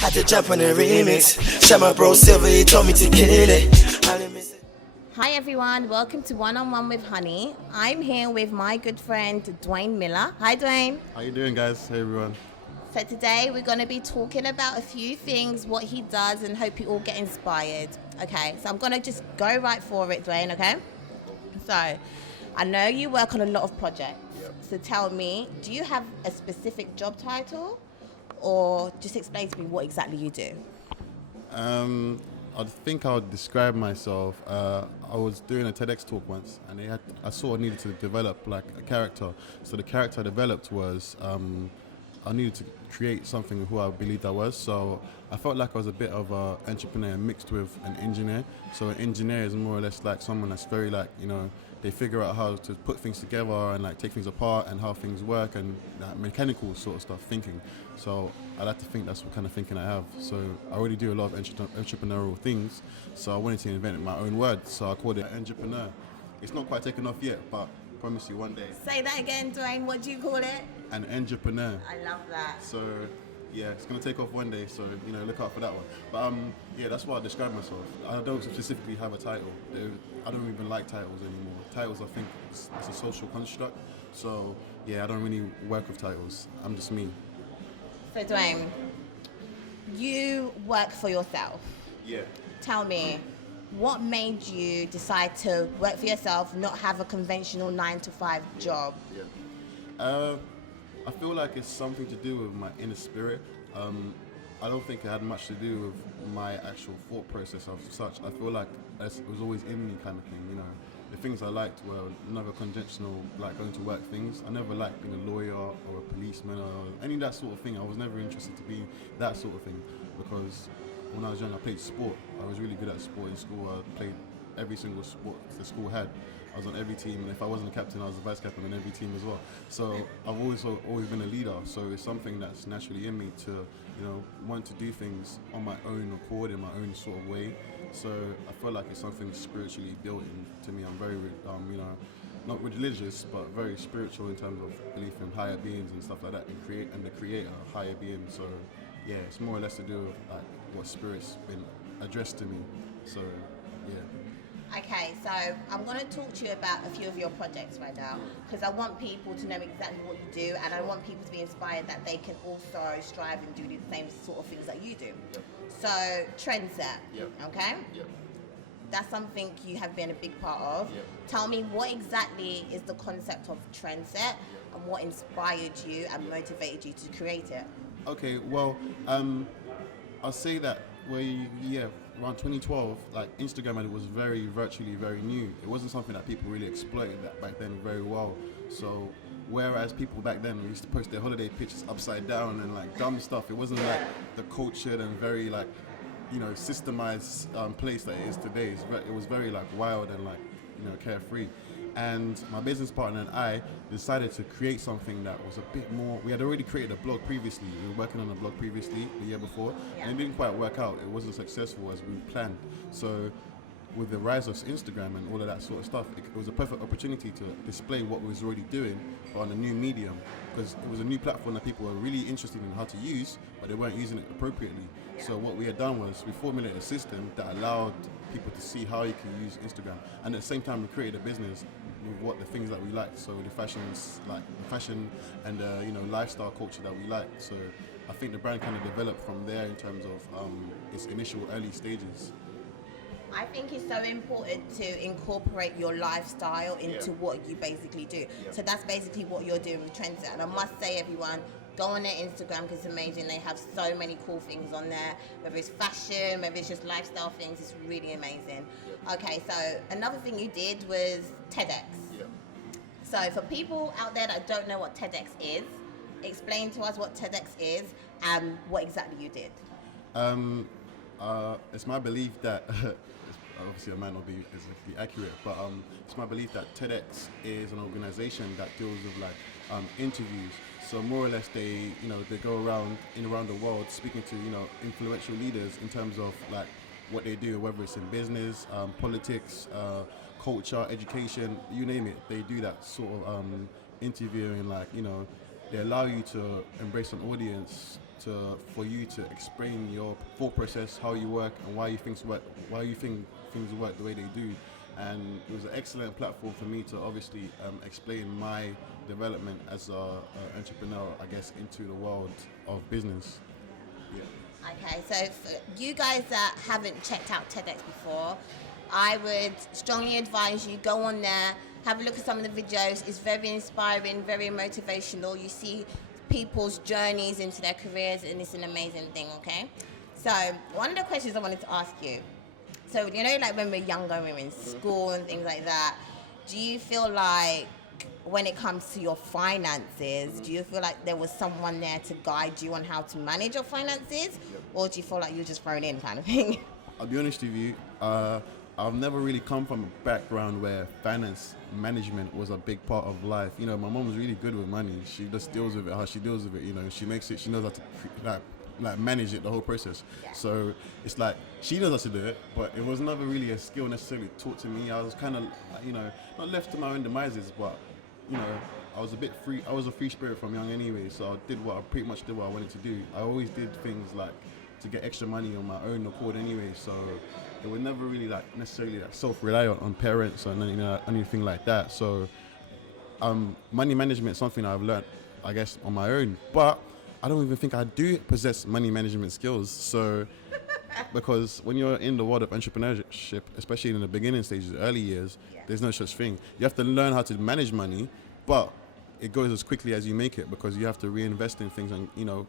Had to jump on the remix. Shot my bro Silver, he told me to kill it. I didn't miss it. Hi everyone, welcome to One on One with Honey. I'm here with my good friend Dwayne Miller. Hi Dwayne. How you doing, guys? Hey, everyone. So today we're going to be talking about a few things, what he does, and hope you all get inspired. Okay, so I'm going to just go right for it, Dwayne, okay? So, I know you work on a lot of projects. Yep. So tell me, do you have a specific job title? Or just explain to me what exactly you do. I think I would describe myself. I was doing a TEDx talk once, and I sort of needed to develop like a character. So the character I developed was I needed to create something who I believed I was. So I felt like I was a bit of an entrepreneur mixed with an engineer. So an engineer is more or less like someone that's very like, they figure out how to put things together and like take things apart and how things work and mechanical sort of stuff, thinking. So I like to think that's what kind of thinking I have. So I already do a lot of entrepreneurial things. So I wanted to invent my own word. So I called it entrepreneur. It's not quite taken off yet, but I promise you one day. Say that again, Dwayne. What do you call it? An entrepreneur. I love that. So yeah, it's gonna take off one day. So look out for that one. But yeah, that's what I describe myself. I don't specifically have a title. I don't even like titles anymore. Titles, I think, it's a social construct. So yeah, I don't really work with titles. I'm just me. So Dwayne, you work for yourself. Yeah. Tell me, what made you decide to work for yourself, not have a conventional 9-to-5 job? Yeah. I feel like it's something to do with my inner spirit. I don't think it had much to do with my actual thought process of such. I feel like it was always in me kind of thing, The things I liked were never conventional, like going to work things. I never liked being a lawyer or a policeman or any of that sort of thing. I was never interested to be that sort of thing because when I was young, I played sport. I was really good at sport in school. I played every single sport the school had. I was on every team, and if I wasn't a captain, I was the vice captain on every team as well. So I've always been a leader. So it's something that's naturally in me to, want to do things on my own accord in my own sort of way. So I feel like it's something spiritually built into me. I'm very, not religious, but very spiritual in terms of belief in higher beings and stuff like that, and the creator, higher being. So yeah, it's more or less to do with like what spirit's been addressed to me. So yeah. Okay, so I'm going to talk to you about a few of your projects right now because I want people to know exactly what you do and I want people to be inspired that they can also strive and do the same sort of things that you do. Yep. So, Trendset, Yep. okay? Yep. That's something you have been a big part of. Yep. Tell me what exactly is the concept of Trendset and what inspired you and motivated you to create it? Okay, well, I'll say that around 2012, like Instagram was virtually very new. It wasn't something that people really exploited that back then very well. So whereas people back then used to post their holiday pictures upside down and like dumb stuff, it wasn't like the cultured and very like, systemized place that it is today. It was very like wild and like, carefree. And my business partner and I decided to create something that was a bit more. We had already created a blog previously. We were working on a blog previously the year before, and it didn't quite work out. It wasn't successful as we planned. So, with the rise of Instagram and all of that sort of stuff, it was a perfect opportunity to display what we was already doing, but on a new medium, because it was a new platform that people were really interested in how to use, but they weren't using it appropriately. So what we had done was we formulated a system that allowed people to see how you can use Instagram, and at the same time we created a business with the things that we like. So the fashion and lifestyle culture that we like. So I think the brand kind of developed from there in terms of its initial early stages. I think it's so important to incorporate your lifestyle into what you basically do. Yeah. So that's basically what you're doing with Trendset. And I must say, everyone, go on their Instagram because it's amazing. They have so many cool things on there, whether it's fashion, whether it's just lifestyle things. It's really amazing. Yeah. Okay, so another thing you did was TEDx. Yeah. So for people out there that don't know what TEDx is, explain to us what TEDx is and what exactly you did. It's my belief that obviously it might not be exactly accurate, but it's my belief that TEDx is an organization that deals with like interviews. So more or less they go around the world speaking to influential leaders in terms of like what they do, whether it's in business, politics, culture, education, you name it. They do that sort of interviewing, like they allow you to embrace an audience for you to explain your thought process, how you work, and why you think things work the way they do. And it was an excellent platform for me to obviously explain my development as a entrepreneur, I guess, into the world of business. Yeah. Okay, so for you guys that haven't checked out TEDx before, I would strongly advise you go on there, have a look at some of the videos. It's very inspiring, very motivational. You see people's journeys into their careers, and it's an amazing thing, okay? So one of the questions I wanted to ask you, so you know, like when we're younger, we're in school and things like that, do you feel like when it comes to your finances, do you feel like there was someone there to guide you on how to manage your finances, or do you feel like you're just thrown in kind of thing? I'll be honest with you, I've never really come from a background where finance management was a big part of life. You know, my mom was really good with money. She just deals with it how she deals with it. You know, she makes it. She knows how to like manage it, the whole process. Yeah. So it's like she knows how to do it, but it was never really a skill necessarily taught to me. I was kind of, you know, not left to my own devices, but you know, I was a bit free. I was a free spirit from young anyway, so I pretty much did what I wanted to do. I always did things like to get extra money on my own accord anyway, so it would never really like necessarily like self-reliant on parents or anything like that. So money management is something I've learned, I guess, on my own, but I don't even think I do possess money management skills. So because when you're in the world of entrepreneurship, especially in the beginning stages, early years, there's no such thing. You have to learn how to manage money, but it goes as quickly as you make it, because you have to reinvest in things and, you know,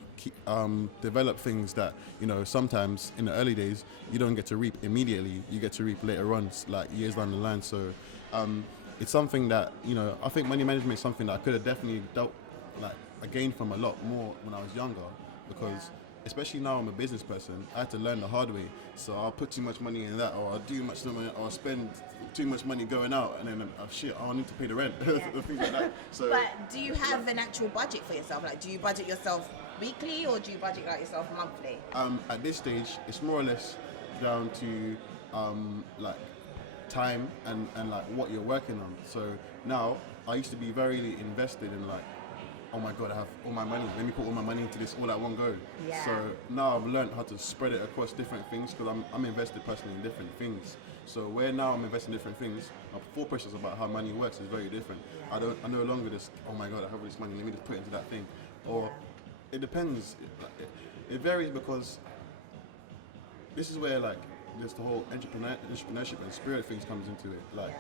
develop things that, you know, sometimes in the early days you don't get to reap immediately. You get to reap later on, like years down the line. So it's something that, you know, I think money management is something that I could have definitely I gained from a lot more when I was younger, because especially now I'm a business person, I had to learn the hard way. So I'll put too much money in that, or I'll do much money, or I'll spend too much money going out, and then I'll need to pay the rent, things like that. So, but do you have an actual budget for yourself? Like, do you budget yourself weekly, or do you budget like yourself monthly? at this stage, it's more or less down to like time and like what you're working on. So now I used to be very invested in like, oh my God, I have all my money. Let me put all my money into this all at one go. Yeah. So now I've learned how to spread it across different things, because I'm invested personally in different things. So where now I'm investing in different things, my thought process about how money works is very different. Yeah. I no longer just, oh my God, I have all this money, let me just put it into that thing. Or it depends. It varies, because this is where like there's the whole entrepreneurship and spirit things comes into it. Like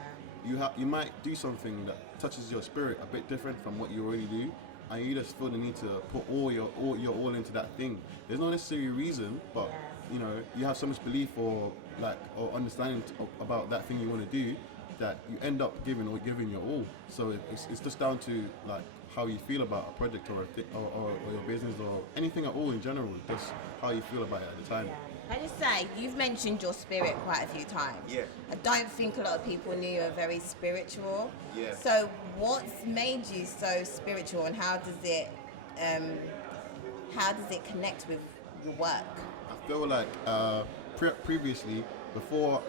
you might do something that touches your spirit a bit different from what you already do, and you just feel the need to put all your all into that thing. There's no necessary reason, but you know, you have so much belief or understanding about that thing you want to do, that you end up giving your all. So it's just down to like how you feel about a project or or your business or anything at all in general. Just how you feel about it at the time. I just say, you've mentioned your spirit quite a few times. Yeah. I don't think a lot of people knew you were very spiritual. Yeah. So what's made you so spiritual, and how does it connect with your work? I feel like previously, before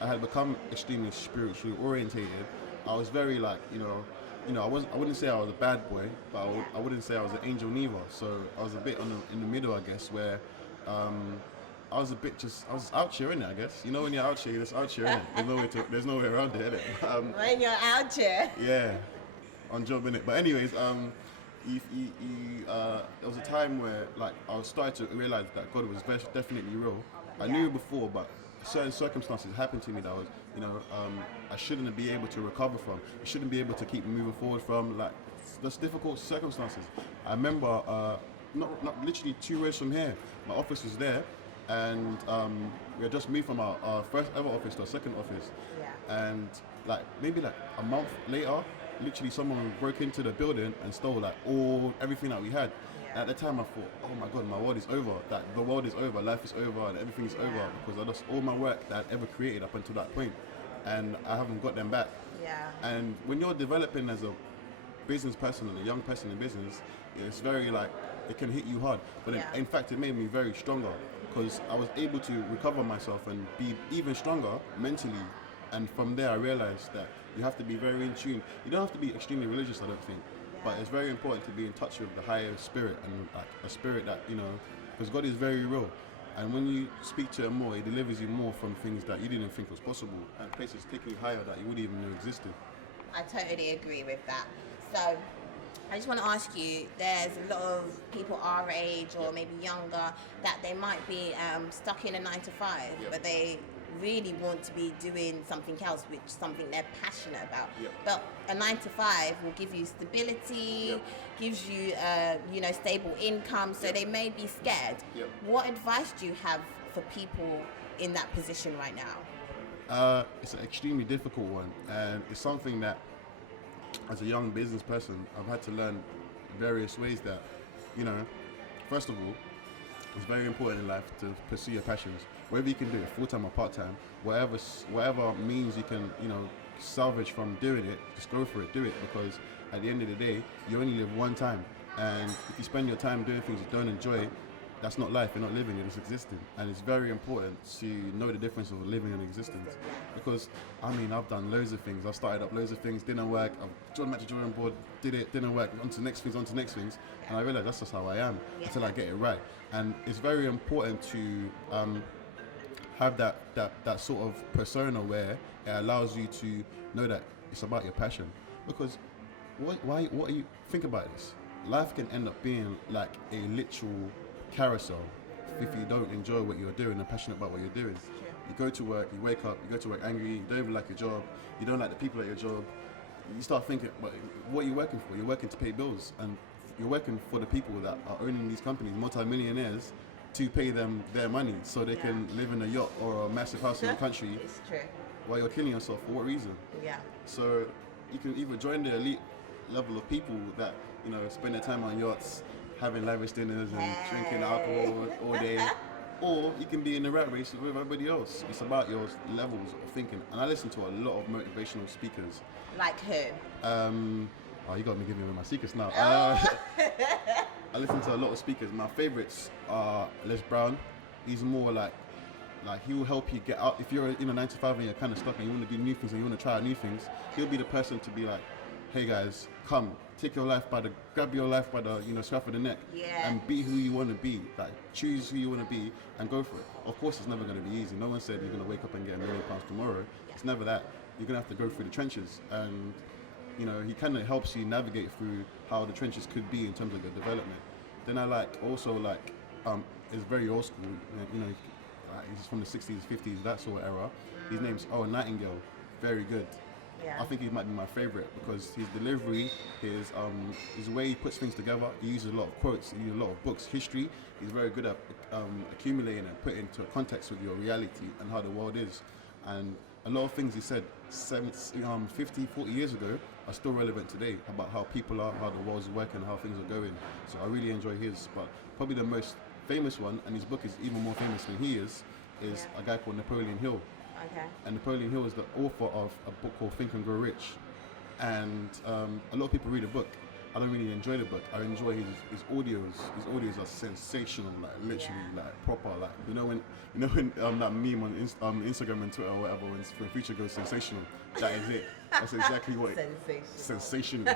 I had become extremely spiritually orientated, I was very like, you know, I wouldn't say I was a bad boy, but I wouldn't say I was an angel neither. So I was a bit in the middle, I guess, where I was out here, innit, I guess. You know, when you're out here, you're just out here, innit? There's no way around it, innit? When you're out here. Yeah, on job, innit? But anyways, there was a time where like I was starting to realize that God was definitely real. I knew it before, but certain circumstances happened to me that was, you know, I shouldn't be able to recover from. I shouldn't be able to keep moving forward from. Like, those difficult circumstances. I remember, not literally 2 rows from here, my office was there, and we had just moved from our first ever office to our second office. Yeah. And like maybe like a month later, literally someone broke into the building and stole like everything that we had. Yeah. At the time I thought, oh my God, my world is over. That the world is over, life is over, and everything is over, because I lost all my work that I'd ever created up until that point, and I haven't got them back. Yeah. And when you're developing as a business person and a young person in business, it's very like, it can hit you hard. But in fact, it made me very stronger, because I was able to recover myself and be even stronger mentally. And from there, I realized that you have to be very in tune. You don't have to be extremely religious, I don't think, But it's very important to be in touch with the higher spirit, and like a spirit that, you know, because God is very real. And when you speak to him more, he delivers you more from things that you didn't think was possible, and places taking you higher that you wouldn't even know existed. I totally agree with that. So I just want to ask you, there's a lot of people our age or maybe younger that they might be stuck in a 9 to 5, but they really want to be doing something else, which is something they're passionate about. But a 9 to 5 will give you stability, gives you stable income, so they may be scared. What advice do you have for people in that position right now? It's an extremely difficult one, and it's something that, as a young business person, I've had to learn various ways that, you know, first of all, it's very important in life to pursue your passions. Whether you can do it full-time or part-time, whatever means you can, you know, salvage from doing it, just go for it, do it, because at the end of the day, you only live one time. And if you spend your time doing things you don't enjoy, that's not life, you're not living, you're just existing. And it's very important to know the difference of living and existing. Because, I mean, I've done loads of things. I've started up loads of things, didn't work. I've joined back to drawing board, did it, didn't work, on to next things. And I realized that's just how I am until I get it right. And it's very important to have that sort of persona where it allows you to know that it's about your passion. Because what are you, think about this. Life can end up being like a literal carousel if you don't enjoy what you're doing and passionate about what you're doing. You go to work, you wake up, you go to work angry, you don't even like your job, you don't like the people at your job. You start thinking, but what are you working for? You're working to pay bills, and you're working for the people that are owning these companies, multi-millionaires, to pay them their money so they can live in a yacht or a massive house in the country. It's true. While you're killing yourself. For what reason? So you can either join the elite level of people that, you know, spend their time on yachts, having lavish dinners and drinking alcohol all day, or you can be in the rat race with everybody else. It's about your levels of thinking. And I listen to a lot of motivational speakers. Like who? Oh, you got me giving me my secrets now. I listen to a lot of speakers. My favorites are Les Brown. He's more like he will help you get out. If you're in a 9 to 5 and you're kind of stuck and you want to do new things and you want to try out new things, he'll be the person to be like, hey guys, come, grab your life by the, you know, scruff of the neck, and be who you want to be. Like, choose who you want to be and go for it. Of course, it's never going to be easy. No one said you're going to wake up and get £1 million tomorrow. It's never that. You're going to have to go through the trenches, and, you know, he kind of helps you navigate through how the trenches could be in terms of your development. Then I it's very old school, you know, he's from the 60s, 50s, that sort of era. His name's Owen Nightingale. Very good. I think he might be my favorite because his delivery, his way he puts things together. He uses a lot of quotes, he uses a lot of books, history. He's very good at accumulating and putting into context with your reality and how the world is. And a lot of things he said 50, 40 years ago are still relevant today about how people are, how the world's working, how things are going. So I really enjoy his. But probably the most famous one, and his book is even more famous than he is a guy called Napoleon Hill. And Napoleon Hill is the author of a book called Think and Grow Rich. And a lot of people read the book. I don't really enjoy the book. I enjoy his audios. His audios are sensational, like literally, like proper. Like you know when that meme on Instagram and Twitter or whatever, when Future goes sensational. That is it. That's exactly what sensational.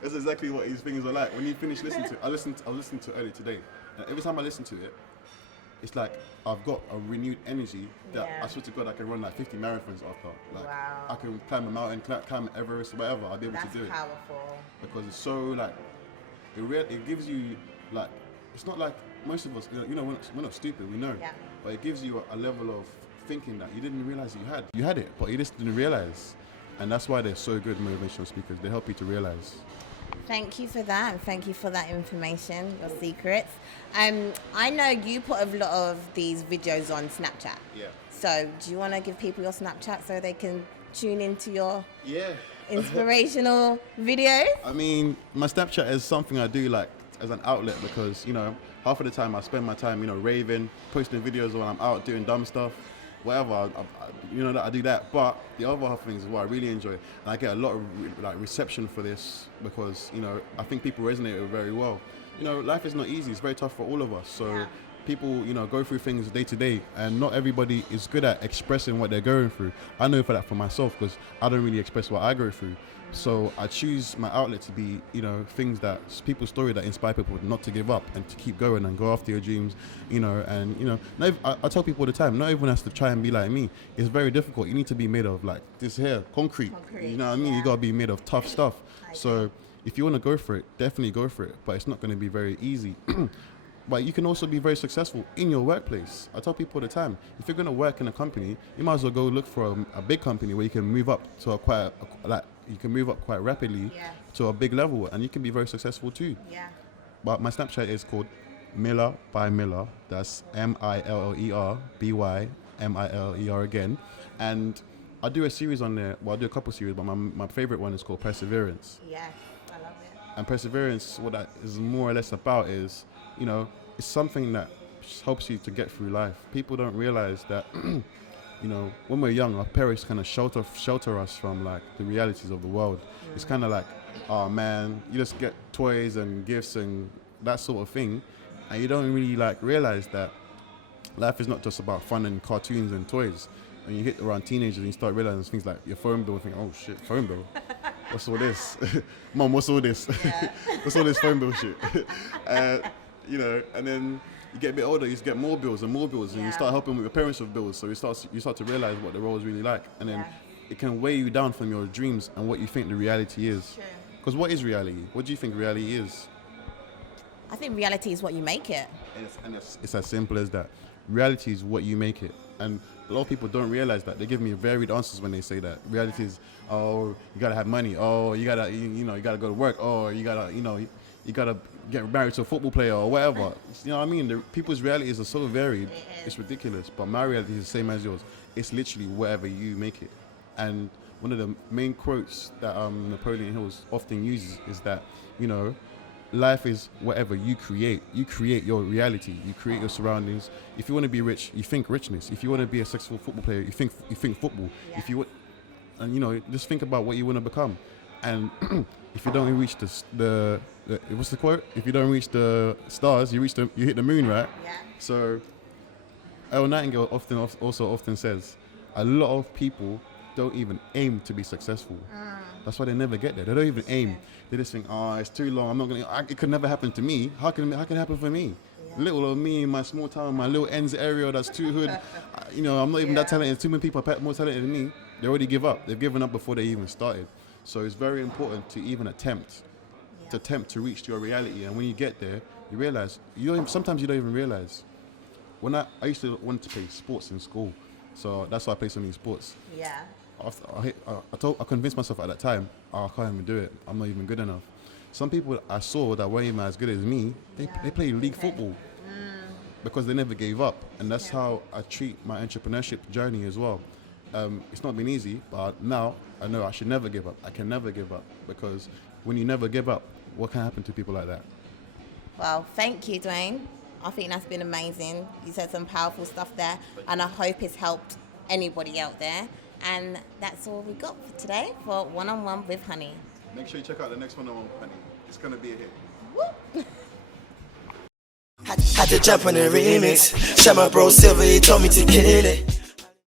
That's exactly what his things are like. When you finish listening to it, I was listening to it earlier today, and every time I listen to it, it's like I've got a renewed energy that I swear to God I can run like 50 marathons after. Like I can climb a mountain, climb Everest, whatever. I'll be able to do it. That's powerful. Because it's so like it gives you like, it's not like most of us, you know, we're not stupid, we know, but it gives you a level of thinking that you didn't realize you had. You had it, but you just didn't realize, and that's why they're so good motivational speakers. They help you to realize. Thank you for that, and thank you for that information, your secrets. I know you put a lot of these videos on Snapchat. So do you want to give people your Snapchat so they can tune into your inspirational videos? I mean, my Snapchat is something I do like as an outlet because, you know, half of the time I spend my time, you know, raving, posting videos when I'm out doing dumb stuff, whatever. I do that. But the other half of things is what I really enjoy, and I get a lot of reception for this because, you know, I think people resonate with it very well. You know, life is not easy. It's very tough for all of us. So people, go through things day to day, and not everybody is good at expressing what they're going through. I know for that for myself, because I don't really express what I go through. So I choose my outlet to be, things that people's story that inspire people not to give up and to keep going and go after your dreams, I tell people all the time, not everyone has to try and be like me. It's very difficult. You need to be made of like this here, concrete. You know what I mean? Yeah. You gotta be made of tough stuff. So if you want to go for it, definitely go for it. But it's not going to be very easy. But you can also be very successful in your workplace. I tell people all the time, if you're going to work in a company, you might as well go look for a big company where you can move up to quite rapidly to a big level, and you can be very successful too. Yeah. But my Snapchat is called Miller by Miller. That's MILLER BYMILER again. And I do a series on there. Well, I do a couple series, but my favorite one is called Perseverance. Yes, I love it. And perseverance, what that is more or less about is, it's something that helps you to get through life. People don't realize that, when we're young, our parents kind of shelter us from like the realities of the world. It's kind of like, oh man, you just get toys and gifts and that sort of thing, and you don't really like realize that life is not just about fun and cartoons and toys. When you hit around teenagers and you start realizing things like your phone bill, think, oh shit, phone bill. What's all this? Mom, what's all this? What's all this phone bill shit? And then you get a bit older, you just get more bills, and you start helping with your parents with bills. So you start to realize what the role is really like, and then it can weigh you down from your dreams and what you think the reality is. Because what is reality? What do you think reality is? I think reality is what you make it. It's as simple as that. Reality is what you make it, and a lot of people don't realize that. They give me varied answers when they say that. Reality is, oh, you gotta have money. Oh, you gotta go to work. Oh, you gotta get married to a football player or whatever. You know what I mean? People's realities are so varied. It's ridiculous. But my reality is the same as yours. It's literally whatever you make it. And one of the main quotes that Napoleon Hill often uses is that, life is whatever you create. You create your reality. You create your surroundings. If you want to be rich, you think richness. If you want to be a successful football player, you think football. Yeah. If you want, and just think about what you want to become. And if you don't reach the what's the quote? If you don't reach the stars, you hit the moon, right? Yeah. So Elle Nightingale often says, a lot of people don't even aim to be successful. That's why they never get there. They don't even aim. They just think, oh, it's too long. It could never happen to me. How can it happen for me? Yeah. Little old me in my small town, my little ends area that's too hood. I'm not even that talented. Too many people are more talented than me. They already give up. They've given up before they even started. So it's very important to even attempt to reach your reality. And when you get there, you realize, sometimes you don't even realize. When I used to want to play sports in school. So that's why I play so many sports. Yeah. I convinced myself at that time, I can't even do it. I'm not even good enough. Some people I saw that weren't even as good as me, they play league football because they never gave up. And that's how I treat my entrepreneurship journey as well. It's not been easy, but now I know I should never give up. I can never give up, because when you never give up, what can happen to people like that? Well, thank you, Dwayne. I think that's been amazing. You said some powerful stuff there, and I hope it's helped anybody out there. And that's all we got for today for One-on-One with Honey. Make sure you check out the next One-on-One with Honey. It's going to be a hit. Woo! Had to jump on the remix. Shot my bro Silver, he told me to kill it.